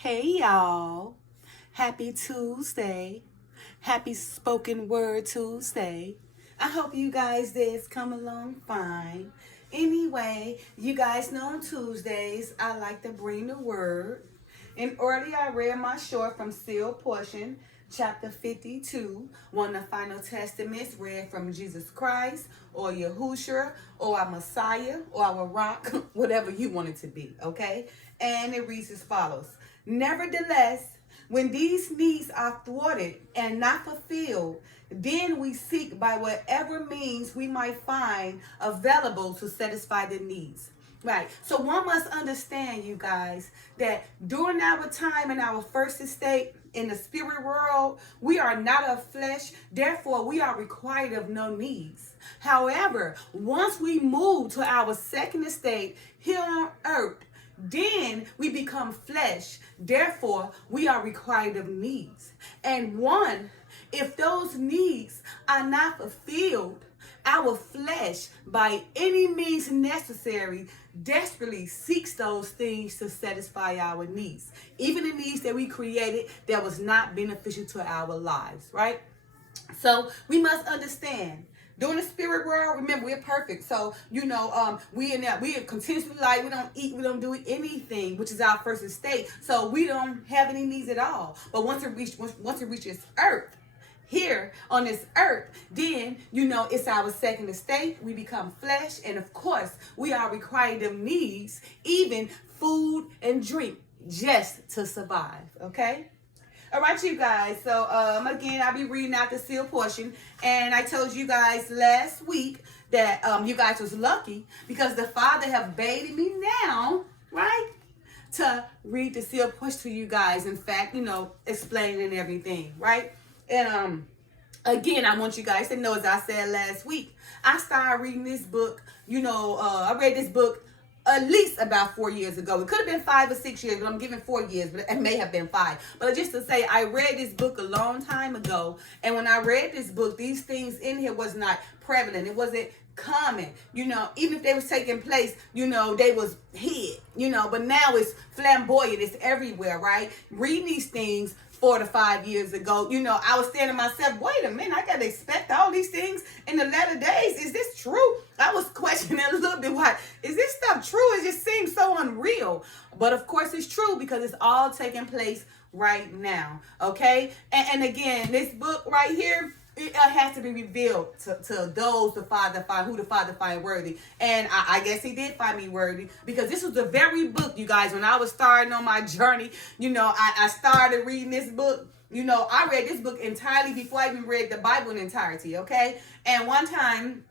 Hey y'all. Happy Tuesday. Happy Spoken Word Tuesday. I hope you guys did come along fine. Anyway, you guys know on Tuesdays I like to bring the word. And earlier I read my short from Seal Portion, chapter 52, one of the final testaments read from Jesus Christ or Yahushua or our Messiah or our rock, whatever you want it to be, okay? And it reads as follows. Nevertheless, when these needs are thwarted and not fulfilled, then we seek by whatever means we might find available to satisfy the needs. Right. So one must understand, you guys, that during our time in our first estate in the spirit world, we are not of flesh. Therefore, we are required of no needs. However, once we move to our second estate here on earth, then we become flesh. Therefore, we are required of needs. And one, if those needs are not fulfilled, our flesh, by any means necessary, desperately seeks those things to satisfy our needs. Even the needs that we created that was not beneficial to our lives, right? So we must understand. During the spirit world, remember, we're perfect. So, we are continuously like, we don't eat, we don't do anything, which is our first estate. So we don't have any needs at all. But once it reaches earth, here on this earth, then it's our second estate. We become flesh, and of course we are required of needs, even food and drink, just to survive. Okay. All right, you guys. So again, I'll be reading out the seal portion, and I told you guys last week that you guys was lucky because the Father have baited me now, right, to read the seal portion to you guys. In fact, explaining everything, right. And again, I want you guys to know, as I said last week, I started reading this book. I read this book at least about 4 years ago. It could have been 5 or 6 years, but I'm giving 4 years, but it may have been 5. But just to say, I read this book a long time ago, and when I read this book, these things in here was not prevalent. It wasn't common. Even if they was taking place, they was hid, but now it's flamboyant. It's everywhere, right? Reading these things 4 to 5 years ago, I was saying to myself, wait a minute, I got to expect all these things in the latter days. Is this true? I was questioning a little bit, why is this stuff true? It just seems so unreal. But of course it's true because it's all taking place right now. Okay. And again, this book right here, it has to be revealed to those who the Father find worthy. And I guess he did find me worthy, because this was the very book, you guys, when I was starting on my journey, I started reading this book. I read this book entirely before I even read the Bible in entirety, okay? And one time,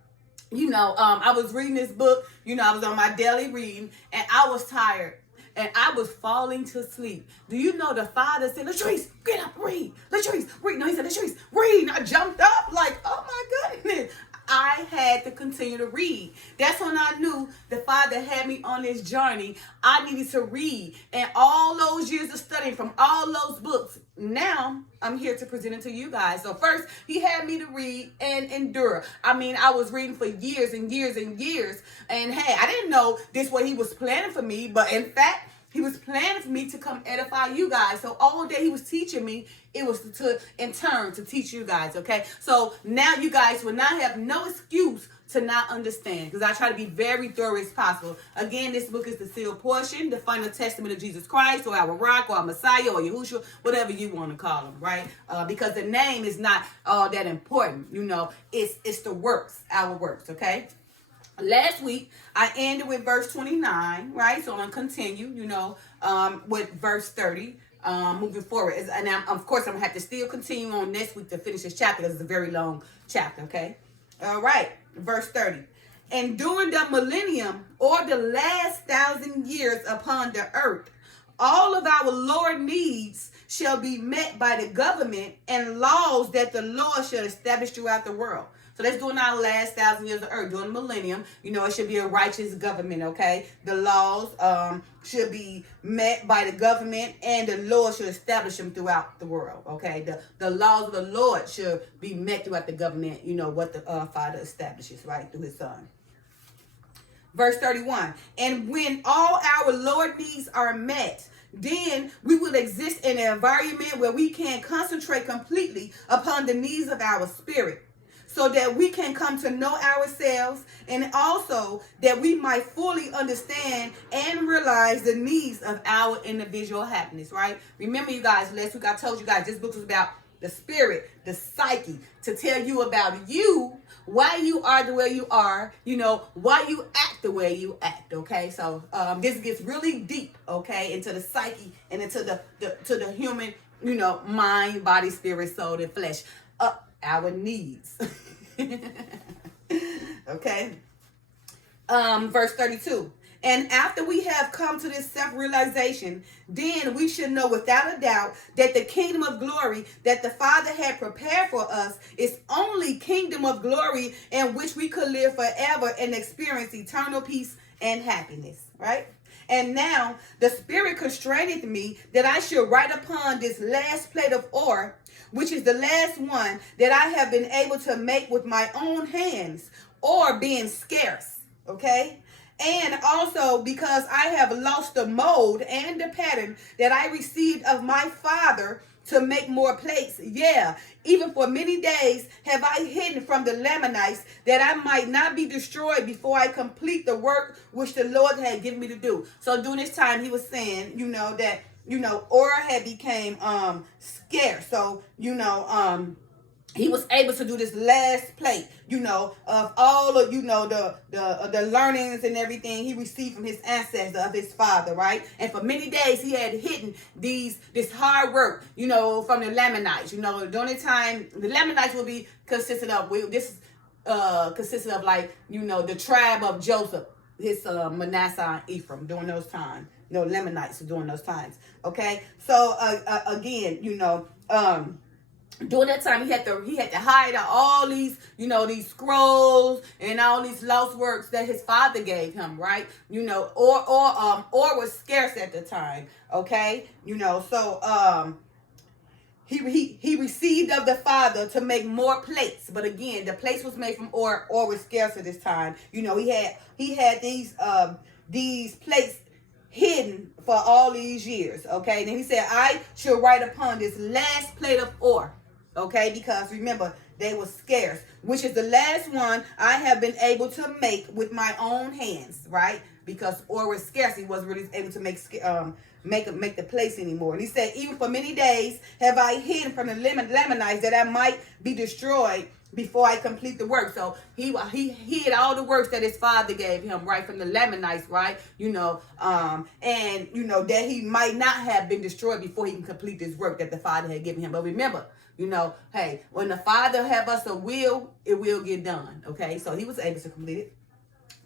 I was reading this book, I was on my daily reading, and I was tired. And I was falling to sleep. Do you know the Father said, Latrice, get up, read. Latrice, read. No, he said, Latrice, read. And I jumped up like, oh my goodness. I had to continue to read. That's when I knew the Father had me on this journey. I needed to read. And all those years of studying from all those books, now I'm here to present it to you guys. So first, he had me to read and endure. I was reading for years and years and years. And hey, I didn't know this what he was planning for me. But in fact, he was planning for me to come edify you guys. So all day he was teaching me, it was in turn to teach you guys, okay? So now you guys will not have no excuse to not understand, because I try to be very thorough as possible. Again, this book is the sealed portion, the final testament of Jesus Christ, or our rock, or our Messiah, or Yahushua, whatever you want to call him, right? Because the name is not all that important, it's the works, our works, okay? Last week, I ended with verse 29, right? So I'm going to continue, with verse 30, moving forward. And of course, I'm going to have to still continue on next week to finish this chapter, because it's a very long chapter, okay? All right, verse 30. And during the millennium, or the last 1,000 years upon the earth, all of our Lord needs shall be met by the government and laws that the Lord shall establish throughout the world. So that's during our last 1,000 years of earth, during the millennium. It should be a righteous government, okay? The laws should be met by the government, and the Lord should establish them throughout the world, okay? The laws of the Lord should be met throughout the government, what the Father establishes, right, through his Son. Verse 31, and when all our Lord needs are met, then we will exist in an environment where we can concentrate completely upon the needs of our spirit, so that we can come to know ourselves, and also that we might fully understand and realize the needs of our individual happiness, right? Remember, you guys, last week I told you guys this book was about the spirit, the psyche, to tell you about you, why you are the way you are, why you act the way you act, okay? So this gets really deep, okay, into the psyche and into the human, mind, body, spirit, soul, and flesh. Our needs. Okay. Verse 32. And after we have come to this self-realization, then we should know without a doubt that the kingdom of glory that the Father had prepared for us is only kingdom of glory in which we could live forever and experience eternal peace and happiness, right? And now the Spirit constraineth me that I should write upon this last plate of ore, which is the last one that I have been able to make with my own hands, or being scarce, okay? And also because I have lost the mold and the pattern that I received of my Father to make more plates. Yeah, even for many days have I hidden from the Lamanites that I might not be destroyed before I complete the work which the Lord had given me to do. So during this time, he was saying, that, ore had became scarce. So, he was able to do this last plate, of all of, the learnings and everything he received from his ancestors, of his father, right? And for many days he had hidden this hard work, from the Lamanites. During the time, the Lamanites will be consisted of, the tribe of Joseph, his Manasseh and Ephraim during those times. Lamanites during those times. Okay, so again, during that time, he had to hide out all these, these scrolls and all these lost works that his father gave him, right? Or was scarce at the time. Okay, so he received of the Father to make more plates, but again, the plates was made from ore was scarce at this time. He had these plates hidden for all these years. Okay, then he said, I shall write upon this last plate of ore. Okay, because remember, they were scarce, which is the last one I have been able to make with my own hands, right? Because ore was scarce, he wasn't really able to make the place anymore. And he said, even for many days have I hidden from the Lamanites that I might be destroyed before I complete the work. So he hid all the works that his father gave him, right, from the Lamanites, right? That he might not have been destroyed before he can complete this work that the Father had given him. But remember, hey, when the Father have us a will, it will get done. Okay, so he was able to complete it.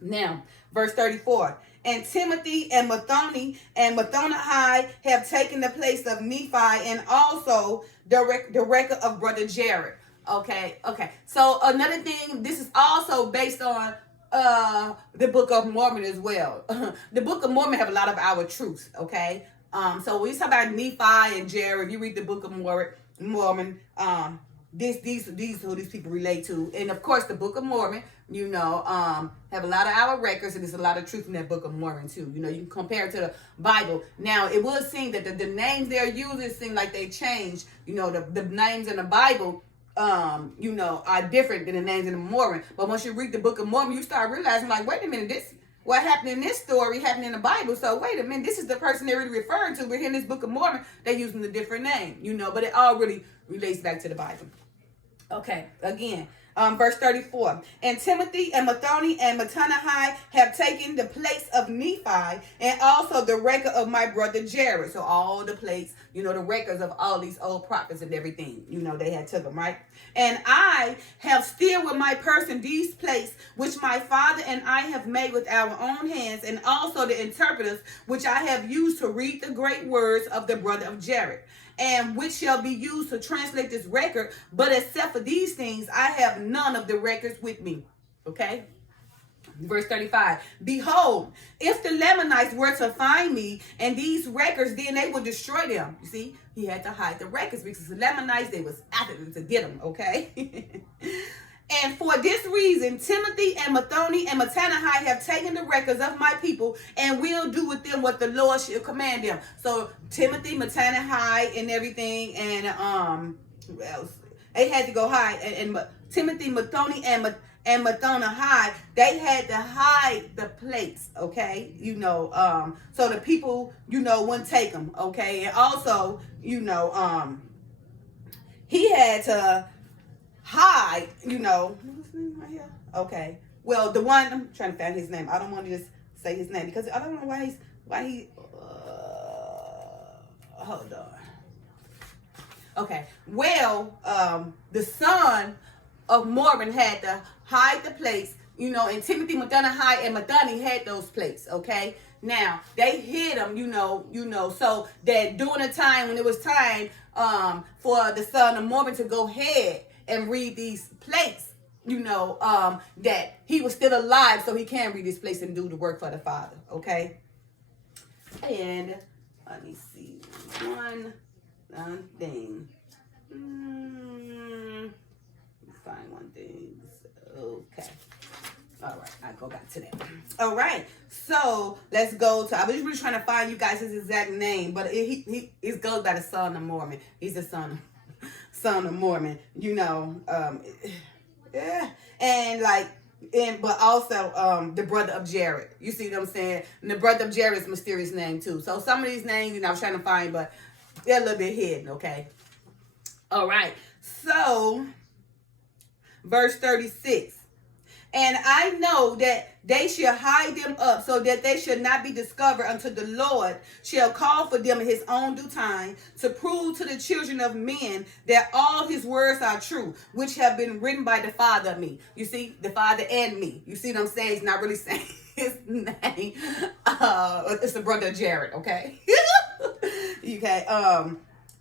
Now, verse 34. And Timothy and Mathoni and Mathonahai have taken the place of Nephi, and also the record of brother Jared. Okay. So another thing, this is also based on the Book of Mormon as well. The Book of Mormon have a lot of our truths. Okay. So when you talk about Nephi and Jared, if you read the Book of Mormon, these who these people relate to, and of course the Book of Mormon, have a lot of our records, and there's a lot of truth in that Book of Mormon too. You can compare it to the Bible. Now it would seem that the names they're using seem like they changed. The names in the Bible, are different than the names in the Mormon. But once you read the Book of Mormon, you start realizing, like, wait a minute, what happened in this story happened in the Bible. So wait a minute, this is the person they're really referring to. But here in this Book of Mormon, they're using a different name, but it all really relates back to the Bible. Okay, again, verse 34. And Timothy and Mathoni and Mathonahai have taken the place of Nephi, and also the record of my brother Jared. So all the plates, the records of all these old prophets and everything, they had took them, right? And I have still with my person these plates, which my father and I have made with our own hands, and also the interpreters, which I have used to read the great words of the brother of Jared, and which shall be used to translate this record. But except for these things, I have none of the records with me. Okay. Verse 35. Behold, if the Lamanites were to find me and these records, then they would destroy them. You see, he had to hide the records because the Lamanites, they was after them to get them. Okay. And for this reason, Timothy and Mathoni and Mattanahai have taken the records of my people and will do with them what the Lord shall command them. So Timothy, Mattanahai, and everything, and who else? They had to go hide. And Timothy, Mathoni, and Mattanahai, they had to hide the plates, okay? So the people, wouldn't take them, okay? And also, he had to hide, what's his name right here? Okay. Well, the one, I'm trying to find his name. I don't want to just say his name because I don't know why he, hold on. Okay. Well, the son of Mormon had to hide the plates, and Timothy, Mattanahai, and Mathoni had those plates, okay? Now, they hid them, so that during the time when it was time for the son of Mormon to go ahead and read these plates, that he was still alive so he can read this place and do the work for the Father, okay? And let me see one thing. Find one thing. Okay. All right, I'll go back to that. All right, so let's go to, I was really trying to find you guys his exact name, but he goes by the son of Mormon. He's the son of Mormon, but also the brother of Jared. You see what I'm saying? And the brother of Jared is a mysterious name too. So some of these names, I was trying to find, but they're a little bit hidden, okay? All right, so verse 36. And I know that they shall hide them up so that they shall not be discovered until the Lord shall call for them in his own due time to prove to the children of men that all his words are true, which have been written by the Father of me. You see, the Father and me. You see what I'm saying? He's not really saying his name. It's the brother of Jared, okay? Okay,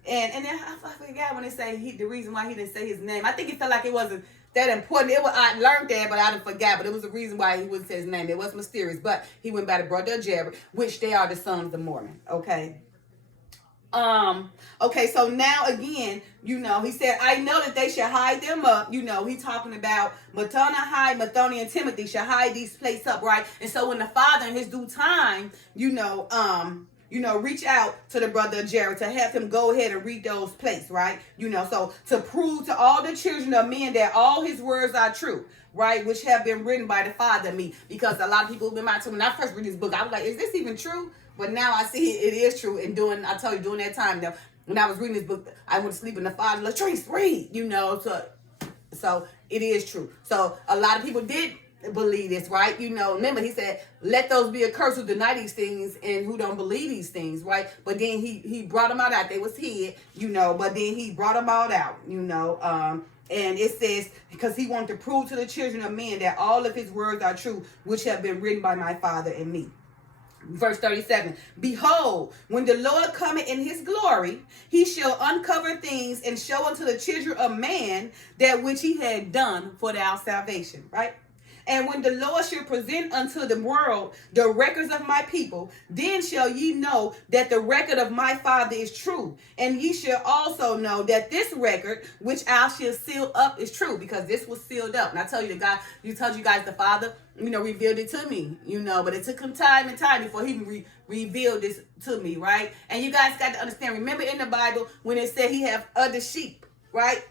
and then I forgot when they say the reason why he didn't say his name. I think he felt like it wasn't that important. I learned that, but I didn't forget. But it was a reason why he wouldn't say his name. It was mysterious, but he went by the brother of Jared, which they are the sons of Mormon. Okay. Okay. So now again, he said, I know that they shall hide them up. He's talking about Mattanahai, Mathoni, and Timothy shall hide these places up, right? And so when the Father in his due time, reach out to the brother of Jared to have him go ahead and read those plates, right? So to prove to all the children of men that all his words are true, right? Which have been written by the Father of me. Because a lot of people have been my time when I first read this book, I was like, is this even true? But now I see it is true. And during that time, when I was reading this book, I went to sleep in the Father, Latrice, read, so it is true. So a lot of people did believe this, right? Remember he said, let those be accursed who deny these things and who don't believe these things, right? But then he brought them out. They was hid, but then he brought them all out, and it says, because he wanted to prove to the children of men that all of his words are true, which have been written by my Father and me. Verse 37, behold, when the Lord cometh in his glory, he shall uncover things and show unto the children of man that which he had done for our salvation, right? And when the Lord shall present unto the world the records of my people, then shall ye know that the record of my Father is true. And ye shall also know that this record, which I shall seal up, is true, because this was sealed up. And I tell you, told you guys the Father, revealed it to me, but it took him time and time before he revealed this to me, right? And you guys got to understand, remember in the Bible when it said he have other sheep, right?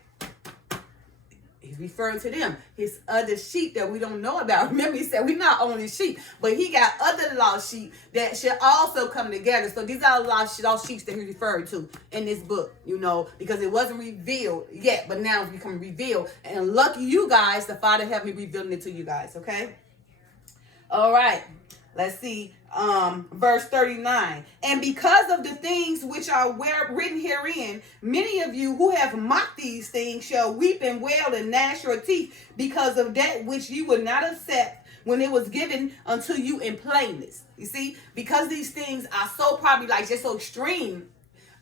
He's referring to them, his other sheep that we don't know about. Remember, he said we're not only sheep, but he got other lost sheep that should also come together. So these are lost sheep that he's referring to in this book, because it wasn't revealed yet, but now it's becoming revealed. And lucky you guys, the Father helped me revealing it to you guys, okay? All right, let's see. Verse 39, and because of the things which are written herein, many of you who have mocked these things shall weep and wail and gnash your teeth because of that which you would not accept when it was given unto you in plainness. You see, because these things are so probably like just so extreme,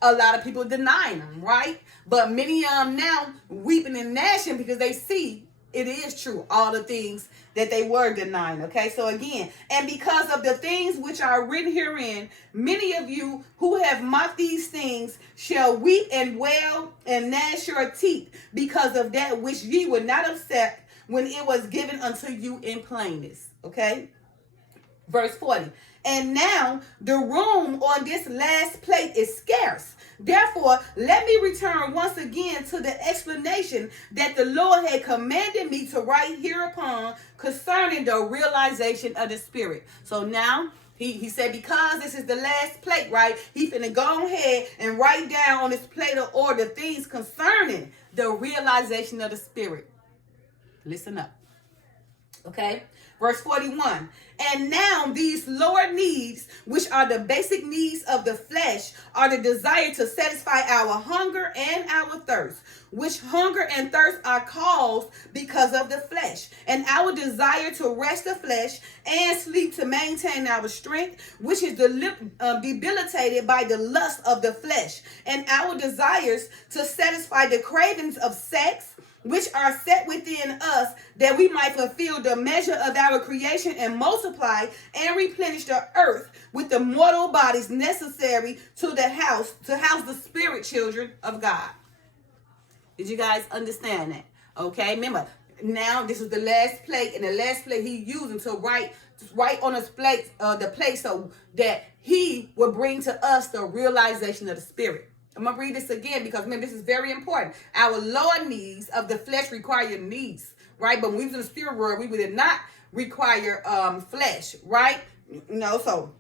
a lot of people deny them, right? But many of them now weeping and gnashing because they see it is true, all the things that they were denying, okay? So again, and because of the things which are written herein, many of you who have mocked these things shall weep and wail and gnash your teeth because of that which ye would not accept when it was given unto you in plainness. Okay? Verse 40. And now the room on this last plate is scarce. Therefore, let me return once again to the explanation that the Lord had commanded me to write hereupon concerning the realization of the Spirit. So now, he said, because this is the last plate, right? He finna go ahead and write down on this plate of order things concerning the realization of the Spirit. Listen up. Okay? Verse 41. And now these lower needs, which are the basic needs of the flesh, are the desire to satisfy our hunger and our thirst, which hunger and thirst are caused because of the flesh, and our desire to rest the flesh and sleep to maintain our strength, which is debilitated by the lust of the flesh, and our desires to satisfy the cravings of sex, which are set within us, that we might fulfill the measure of our creation and multiply and replenish the earth with the mortal bodies necessary to house the spirit children of God. Did you guys understand that? Okay, remember, now this is the last plate, and the last plate he using to write on his plate, the place so that he will bring to us the realization of the Spirit. I'm going to read this again because, remember, this is very important. Our lower needs of the flesh require needs, right? But when we was in the spirit world, we would not require flesh, right? So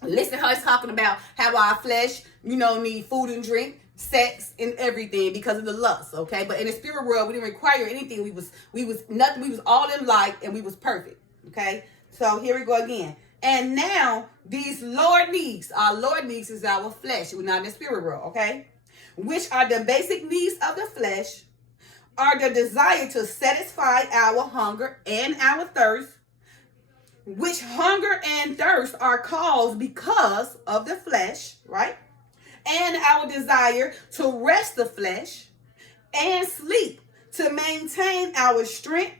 listen how it's talking about how our flesh, need food and drink, sex and everything because of the lust, okay? But in the spirit world, we didn't require anything. We was nothing. We was all in light and we was perfect, okay? So here we go again. And now these lower needs, our lower needs is our flesh. We're not in the spirit world, okay? Which are the basic needs of the flesh, are the desire to satisfy our hunger and our thirst, which hunger and thirst are caused because of the flesh, right? And our desire to rest the flesh and sleep to maintain our strength,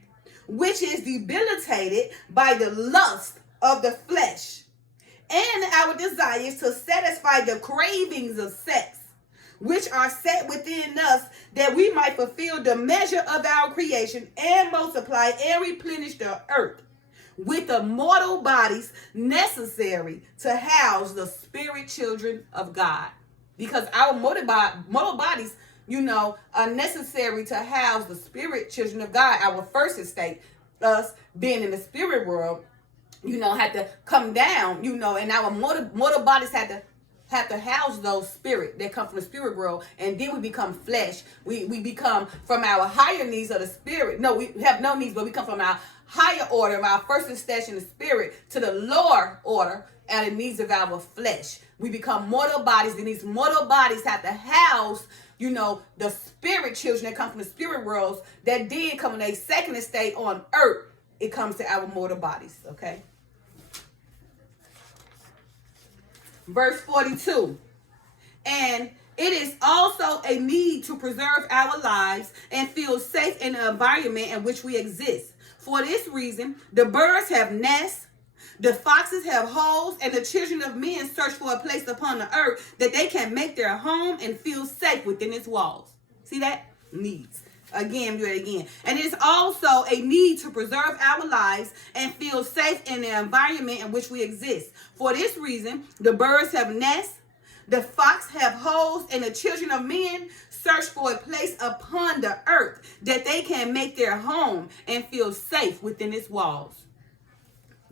which is debilitated by the lust of the flesh, and our desires to satisfy the cravings of sex, which are set within us, that we might fulfill the measure of our creation and multiply and replenish the earth with the mortal bodies necessary to house the spirit children of God. Because our mortal bodies, are necessary to house the spirit children of God. Our first estate, us being in the spirit world, had to come down, and our mortal bodies had to house those spirit that come from the spirit world, and then we become flesh. We become from our higher needs of the spirit. No, we have no needs, but we come from our higher order, our first estate in the spirit, to the lower order and the needs of our flesh. We become mortal bodies, and these mortal bodies have to house, the spirit children that come from the spirit worlds, that then come in a second estate on earth. It comes to our mortal bodies, okay? Verse 42. And it is also a need to preserve our lives and feel safe in the environment in which we exist. For this reason, the birds have nests, the foxes have holes, and the children of men search for a place upon the earth that they can make their home and feel safe within its walls. See that? Needs. Again, do it again. And it is also a need to preserve our lives and feel safe in the environment in which we exist. For this reason, the birds have nests, the fox have holes, and the children of men search for a place upon the earth that they can make their home and feel safe within its walls.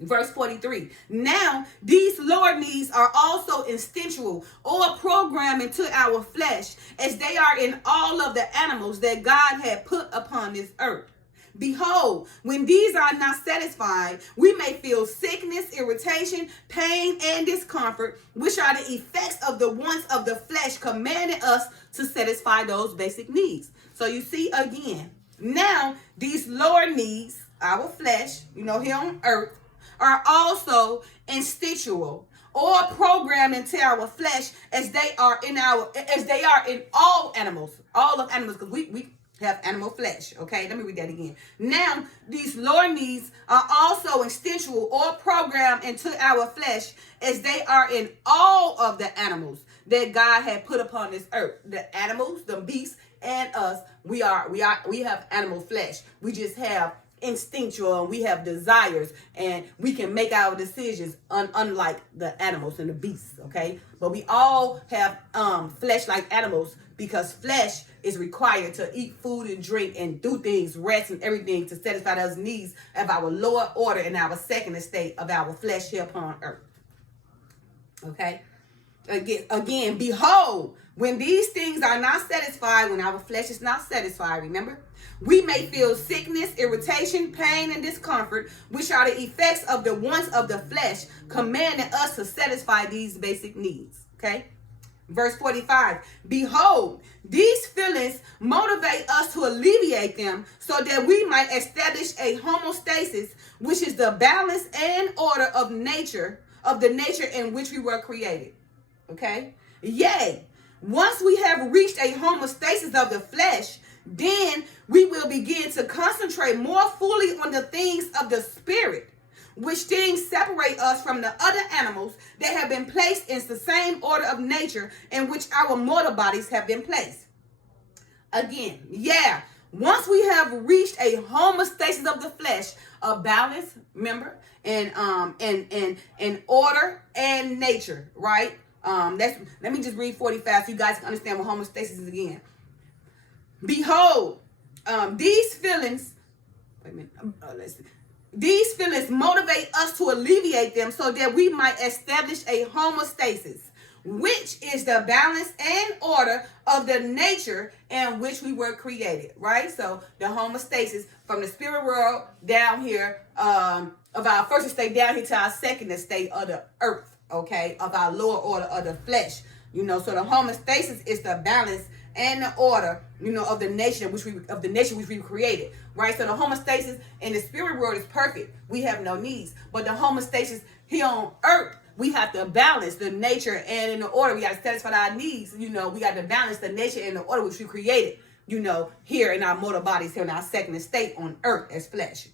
Verse 43. Now, these lower needs are also instinctual or programmed into our flesh, as they are in all of the animals that God had put upon this earth. Behold, when these are not satisfied, we may feel sickness, irritation, pain, and discomfort, which are the effects of the wants of the flesh commanding us to satisfy those basic needs. So you see again, now these lower needs, our flesh, here on earth, are also instinctual or programmed into our flesh, as they are in all animals, because we have animal flesh. Okay, let me read that again. Now, these lower needs are also instinctual or programmed into our flesh, as they are in all of the animals that God had put upon this earth. The animals, the beasts, and us, we have animal flesh. We just have instinctual, and we have desires, and we can make our decisions unlike the animals and the beasts, okay? But we all have flesh like animals, because flesh is required to eat food and drink and do things, rest and everything, to satisfy those needs of our lower order and our second estate of our flesh here upon earth. Okay? Again, behold, when these things are not satisfied, when our flesh is not satisfied, remember, we may feel sickness, irritation, pain, and discomfort, which are the effects of the wants of the flesh, commanding us to satisfy these basic needs. Okay? Verse 45, behold, these feelings motivate us to alleviate them so that we might establish a homeostasis, which is the balance and order of nature, of the nature in which we were created. Okay? Yea, once we have reached a homeostasis of the flesh, then we will begin to concentrate more fully on the things of the spirit, which things separate us from the other animals that have been placed in the same order of nature in which our mortal bodies have been placed. Again, once we have reached a homeostasis of the flesh, a balance, remember, and order and nature, right? Let me just read 45 so you guys can understand what homeostasis is again. Behold, these feelings, these feelings motivate us to alleviate them so that we might establish a homeostasis, which is the balance and order of the nature in which we were created, right? So the homeostasis from the spirit world down here, of our first estate down here to our second estate of the earth, okay, of our lower order of the flesh, so the homeostasis is the balance and the order, of the nation which we created, right? So the homeostasis in the spirit world is perfect. We have no needs. But the homeostasis here on earth, we have to balance the nature and in the order. We got to satisfy our needs. We got to balance the nature and the order which we created, here in our mortal bodies, here in our second estate on earth as flesh.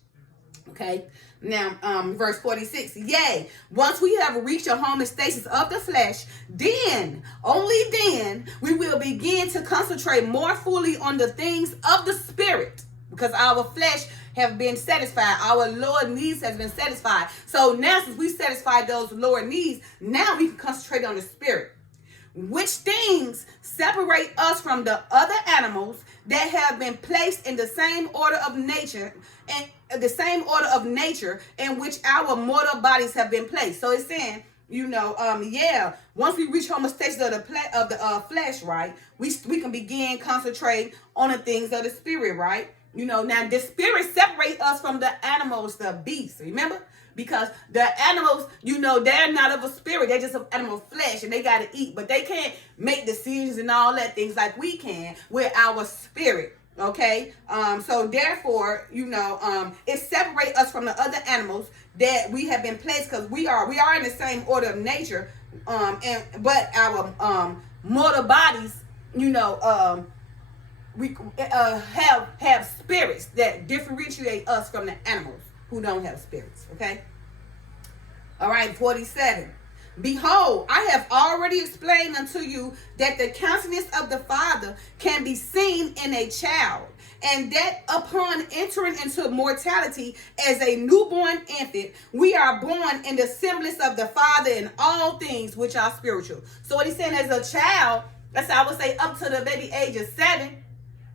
Okay? Now, verse 46, yea, once we have reached a homeostasis of the flesh, then, only then, we will begin to concentrate more fully on the things of the spirit, because our flesh have been satisfied. Our lower needs has been satisfied. So now, since we satisfied those lower needs, now we can concentrate on the spirit, which things separate us from the other animals that have been placed in the same order of nature, and the same order of nature in which our mortal bodies have been placed. So it's saying, once we reach homeostasis of the flesh, right, we can begin concentrating on the things of the spirit, right? Now the spirit separates us from the animals, the beasts, remember? Because the animals, they're not of a spirit. They're just of animal flesh, and they got to eat. But they can't make decisions and all that things like we can with our spirit. Okay? So therefore, it separates us from the other animals that we have been placed, because we are in the same order of nature. But our mortal bodies, we have spirits that differentiate us from the animals who don't have spirits. Okay? All right, 47. Behold, I have already explained unto you that the countenance of the Father can be seen in a child, and that upon entering into mortality as a newborn infant, we are born in the semblance of the Father in all things which are spiritual. So what he's saying, as a child, that's how I would say up to the baby age of 7,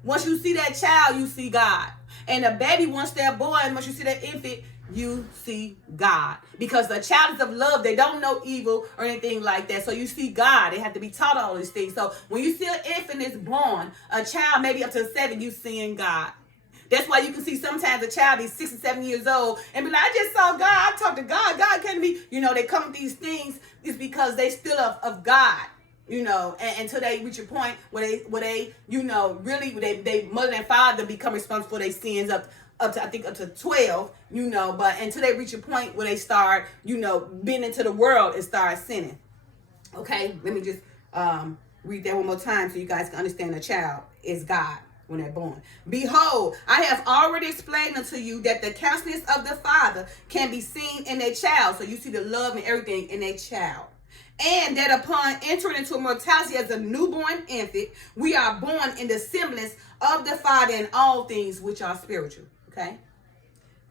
once you see that child, you see God. And a baby, once they're born, once you see that infant, you see God. Because the child is of love. They don't know evil or anything like that. So you see God. They have to be taught all these things. So when you see an infant is born, a child maybe up to 7, you seeing God. That's why you can see sometimes a child be 6 and 7 years old and be like, I just saw God. I talked to God. God came to me. They come with these things is because they still of God. Until they reach a point where they really, they mother and father become responsible for their sins up to 12, but until they reach a point where they start, being into the world and start sinning. Okay, let me just read that one more time so you guys can understand the child is God when they're born. Behold, I have already explained unto you that the countenance of the Father can be seen in a child. So you see the love and everything in a child. And that upon entering into mortality as a newborn infant, we are born in the semblance of the Father in all things which are spiritual. Okay?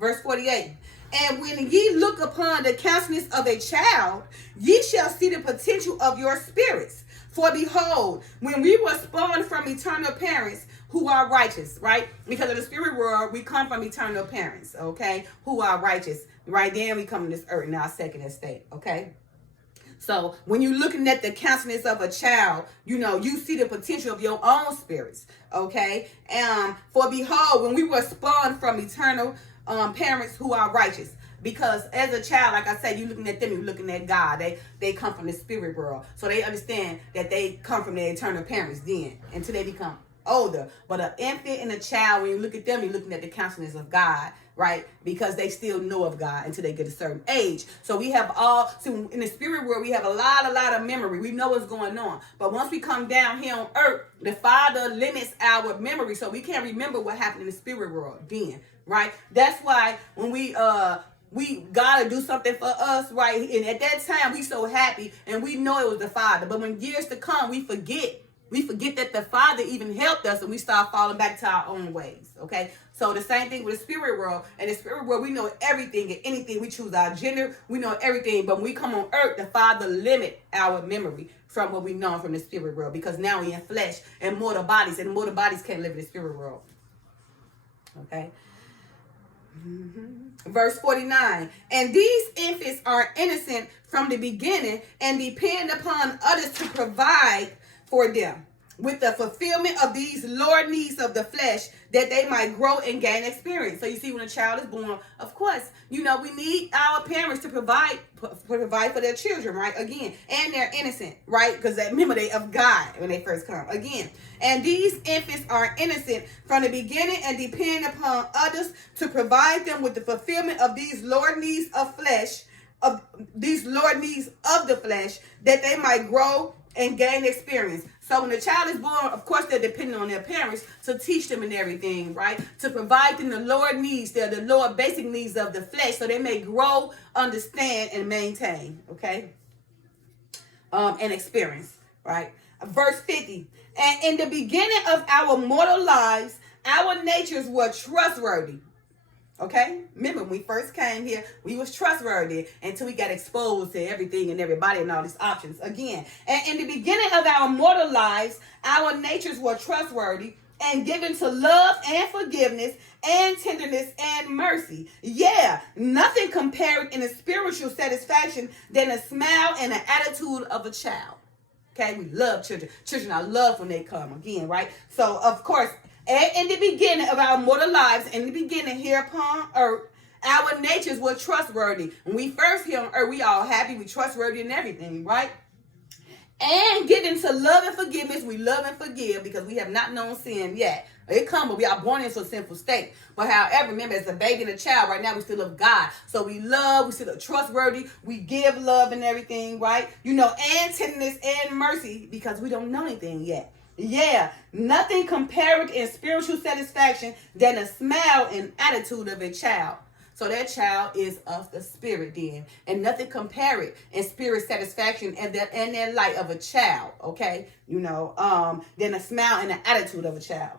Verse 48. And when ye look upon the countenance of a child, ye shall see the potential of your spirits. For behold, when we were spawned from eternal parents who are righteous, right? Because of the spirit world, we come from eternal parents, okay? Who are righteous. Right then we come to this earth in our second estate, okay? So when you're looking at the countenance of a child, you see the potential of your own spirits, okay? For behold, when we were spawned from eternal parents who are righteous. Because as a child, like I said, you're looking at them, you're looking at God. They come from the spirit world. So they understand that they come from their eternal parents then until they become older. But an infant and a child, when you look at them, you're looking at the countenance of God, right? Because they still know of God until they get a certain age. So we have in the spirit world, we have a lot of memory. We know what's going on. But once we come down here on earth, the Father limits our memory. So we can't remember what happened in the spirit world then, right? That's why when we gotta do something for us, right? And at that time, we so happy and we know it was the Father. But when years to come, we forget. We forget that the Father even helped us, and we start falling back to our own ways, okay? So the same thing with the spirit world. In the spirit world, we know everything and anything. We choose our gender. We know everything. But when we come on earth, the Father limit our memory from what we know from the spirit world, because now we in flesh and mortal bodies, and mortal bodies can't live in the spirit world, okay? Verse 49. And these infants are innocent from the beginning and depend upon others to provide for them with the fulfillment of these Lord needs of the flesh, that they might grow and gain experience. So you see, when a child is born, of course, we need our parents to provide for their children, right? Again, and they're innocent, right? Because remember, they of God when they first come. Again, and these infants are innocent from the beginning and depend upon others to provide them with the fulfillment of these Lord needs of flesh, of these Lord needs of the flesh, that they might grow and gain experience. So when the child is born, of course, they're dependent on their parents to teach them and everything, right? To provide them the Lord needs, the Lord basic needs of the flesh, so they may grow, understand, and maintain, okay? And experience, right? Verse 50. And in the beginning of our mortal lives, our natures were trustworthy. Okay? Remember, when we first came here, we was trustworthy until we got exposed to everything and everybody and all these options. Again, and in the beginning of our mortal lives, our natures were trustworthy and given to love and forgiveness and tenderness and mercy. Yeah, nothing compared in a spiritual satisfaction than a smile and an attitude of a child. Okay? We love children. Children are loved when they come. Again, right? So, of course, in the beginning of our mortal lives, in the beginning here upon earth, our natures were trustworthy. When we first here on earth, we all happy, we trustworthy and everything, right? And given to love and forgiveness, we love and forgive because we have not known sin yet. It comes, but we are born into a sinful state. But however, remember, as a baby and a child, right now we still love God. So we love, we still trustworthy, we give love and everything, right? And tenderness and mercy because we don't know anything yet. Yeah, nothing compared in spiritual satisfaction than a smile and attitude of a child. So that child is of the spirit then. And nothing compared in spirit satisfaction and that light of a child, okay? Than a smile and an attitude of a child.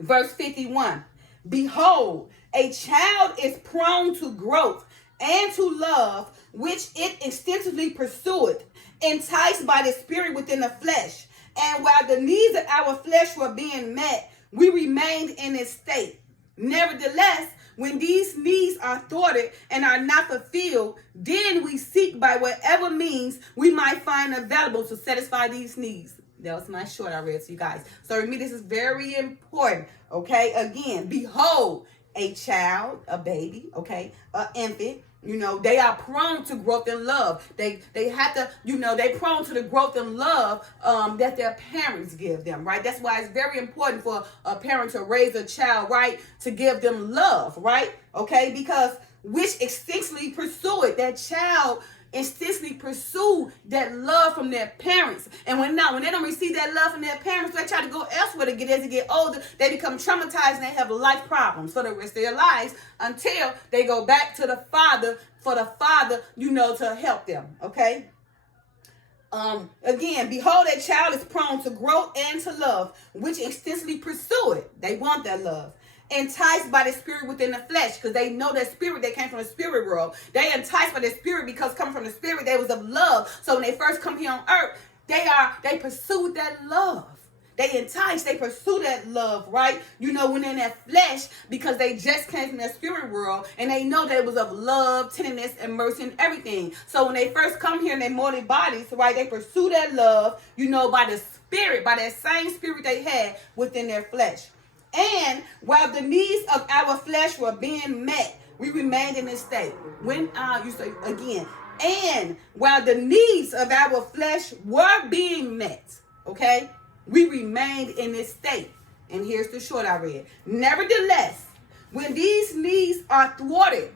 Verse 51. Behold, a child is prone to growth and to love, which it extensively pursueth, enticed by the spirit within the flesh. And while the needs of our flesh were being met, we remained in its state. Nevertheless, when these needs are thwarted and are not fulfilled, then we seek by whatever means we might find available to satisfy these needs. That was my short I read to you guys. So for me, this is very important. Okay, again, behold, a child, a baby, okay, an infant. They are prone to growth and love. They have to, they prone to the growth and love that their parents give them, right? That's why it's very important for a parent to raise a child, right? To give them love, right? Okay, because which extensively pursue it. That child instinctively pursue that love from their parents. And when they don't receive that love from their parents, they try to go elsewhere as they get older. They become traumatized and they have life problems for the rest of their lives until they go back to the Father for the Father, to help them. Okay? Again, behold, a child is prone to growth and to love, which extensively pursue it. They want that love. enticed by the spirit within the flesh, because they know that spirit, they came from the spirit world. They enticed by the spirit because coming from the spirit, they was of love. So when they first come here on earth, they pursue that love. They entice, they pursue that love, right? When in that flesh, because they just came from that spirit world, and they know that it was of love, tenderness, and mercy, and everything. So when they first come here in their mortal bodies, right, they pursue that love, by the spirit, by that same spirit they had within their flesh. And while the needs of our flesh were being met, we remained in this state. When you say again, and while the needs of our flesh were being met, okay, we remained in this state. And here's the short I read. Nevertheless, when these needs are thwarted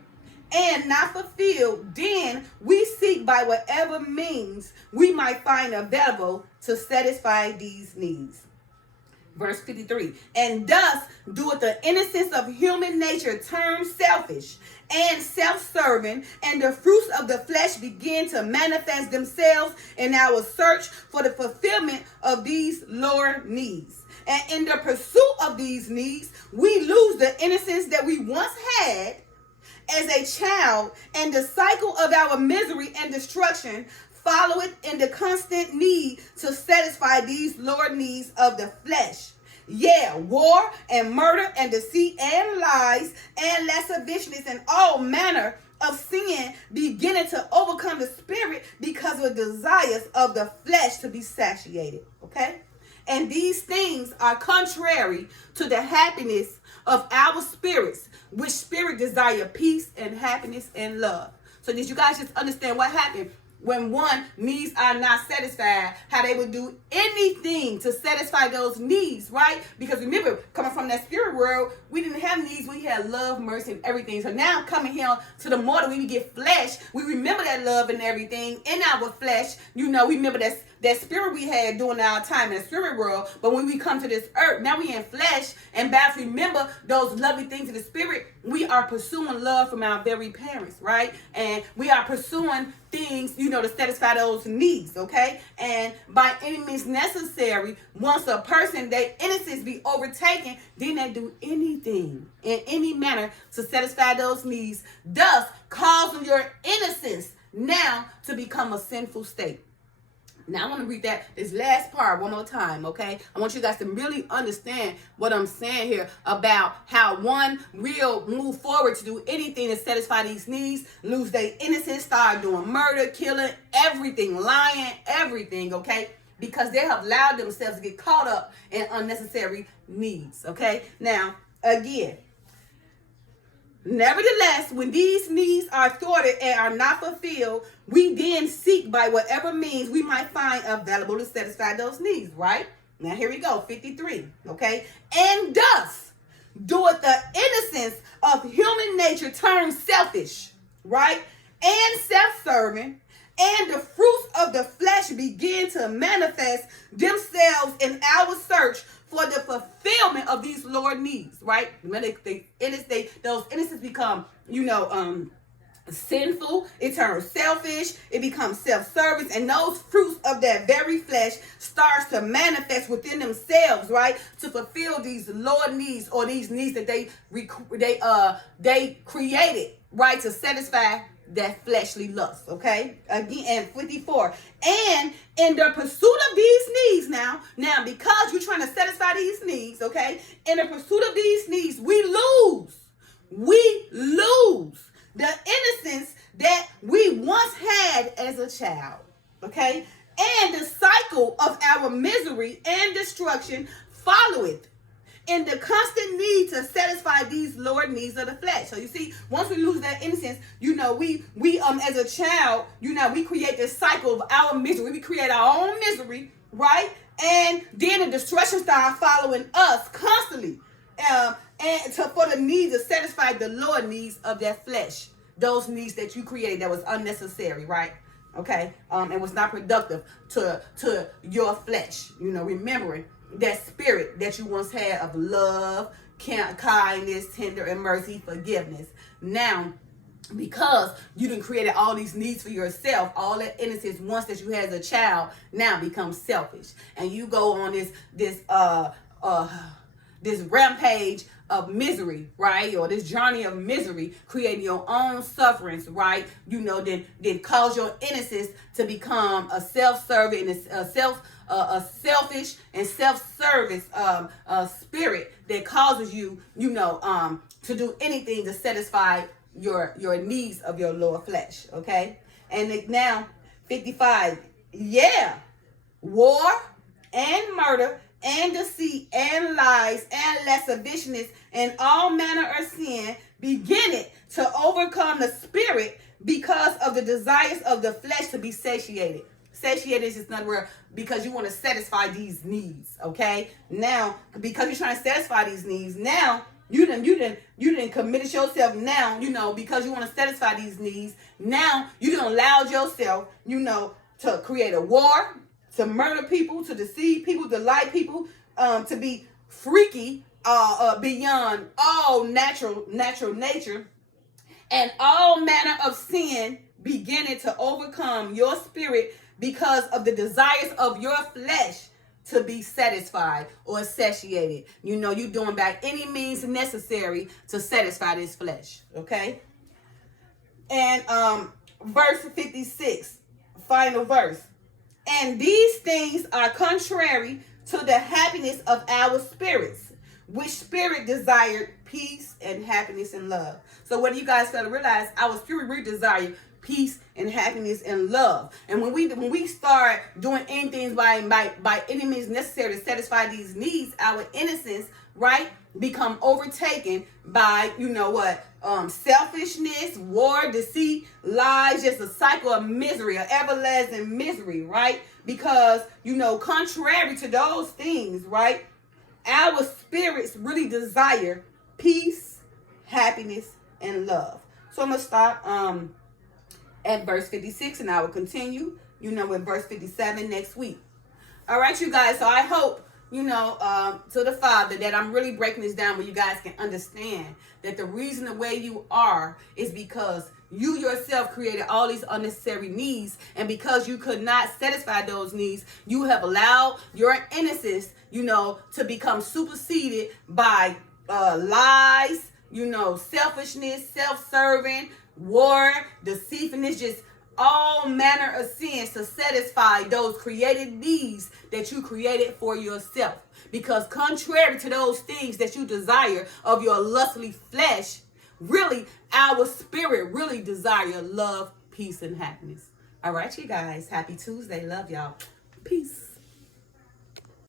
and not fulfilled, then we seek by whatever means we might find available to satisfy these needs. Verse 53, and thus doeth the innocence of human nature turn selfish and self-serving, and the fruits of the flesh begin to manifest themselves in our search for the fulfillment of these lower needs. And in the pursuit of these needs, we lose the innocence that we once had as a child, and the cycle of our misery and destruction followeth in the constant need to satisfy these lower needs of the flesh. Yeah, war and murder and deceit and lies and lasciviousness and all manner of sin beginning to overcome the spirit because of the desires of the flesh to be satiated. Okay? And these things are contrary to the happiness of our spirits, which spirit desire peace and happiness and love. So did you guys just understand what happened? When one needs are not satisfied, how they would do anything to satisfy those needs, right? Because remember, coming from that spirit world, we didn't have needs. We had love, mercy, and everything. So now coming here to the mortal, we get flesh. We remember that love and everything in our flesh. We remember that spirit we had during our time in the spirit world. But when we come to this earth, now we in flesh. And by remember those lovely things in the spirit, we are pursuing love from our very parents, right? And we are pursuing things, to satisfy those needs, okay? And by any means necessary, once a person, their innocence be overtaken, then they do anything in any manner to satisfy those needs, thus causing your innocence now to become a sinful state. Now I want to read this last part one more time, okay? I want you guys to really understand what I'm saying here about how one will move forward to do anything to satisfy these needs, lose their innocence, start doing murder, killing, everything, lying, everything, okay? Because they have allowed themselves to get caught up in unnecessary needs, okay? Now, again, nevertheless, when these needs are thwarted and are not fulfilled, we then seek by whatever means we might find available to satisfy those needs, right? Now here we go, 53, okay? And thus doeth the innocence of human nature turn selfish, right? And self-serving, and the fruits of the flesh begin to manifest themselves in our search for the fulfillment of these lower needs, right? Those innocents become, sinful, it turns selfish, it becomes self-serving, and those fruits of that very flesh starts to manifest within themselves, right? To fulfill these lower needs, or these needs that they created, right? To satisfy that fleshly lust, okay? Again, and 54. And in the pursuit of these needs now because you're trying to satisfy these needs, okay? In the pursuit of these needs, we lose the innocence that we once had as a child, okay? And the cycle of our misery and destruction followeth in the constant need to satisfy these lower needs of the flesh. So you see, once we lose that innocence, we as a child, we create this cycle of our misery. We create our own misery, right? And then the destruction starts following us constantly, for the need to satisfy the lower needs of that flesh, those needs that you created that was unnecessary, right? Okay, and was not productive to your flesh. Remembering that spirit that you once had of love, kindness, tender, and mercy, forgiveness. Now, because you done created all these needs for yourself, all that innocence once that you had as a child now becomes selfish, and you go on this rampage of misery, right? Or this journey of misery, creating your own sufferings, right? Then cause your innocence to become a self-serving and a selfish and self-service spirit that causes you, to do anything to satisfy your needs of your lower flesh. Okay, and now 55. Yeah, war and murder and deceit and lies and lasciviousness and all manner of sin beginneth to overcome the spirit because of the desires of the flesh to be satiated. Satiated is just another word because you want to satisfy these needs. Okay, now because you're trying to satisfy these needs, now you didn't committed yourself now, because you want to satisfy these needs. Now you done allowed yourself, to create a war, to murder people, to deceive people, to lie people, to be freaky, beyond all natural nature, and all manner of sin beginning to overcome your spirit because of the desires of your flesh to be satisfied or satiated. You're doing by any means necessary to satisfy this flesh. Okay? And verse 56, final verse. And these things are contrary to the happiness of our spirits, which spirit desired peace and happiness and love. So what do you guys got to realize? Our spirit really desire peace and happiness and love. And when we start doing anything by any means necessary to satisfy these needs, our innocence, right, become overtaken by selfishness, war, deceit, lies, just a cycle of misery, an everlasting misery, right? Because contrary to those things, right, our spirits really desire peace, happiness, and love. So I'm gonna stop at verse 56, and I will continue, with verse 57 next week. All right, you guys. So I hope, to the Father, that I'm really breaking this down where you guys can understand that the reason the way you are is because you yourself created all these unnecessary needs, and because you could not satisfy those needs, you have allowed your innocence, to become superseded by lies, selfishness, self-serving, war, deceitfulness, just all manner of sins to satisfy those created needs that you created for yourself. Because contrary to those things that you desire of your lustful flesh, really our spirit really desire love, peace, and happiness. All right, you guys. Happy Tuesday. Love y'all. Peace.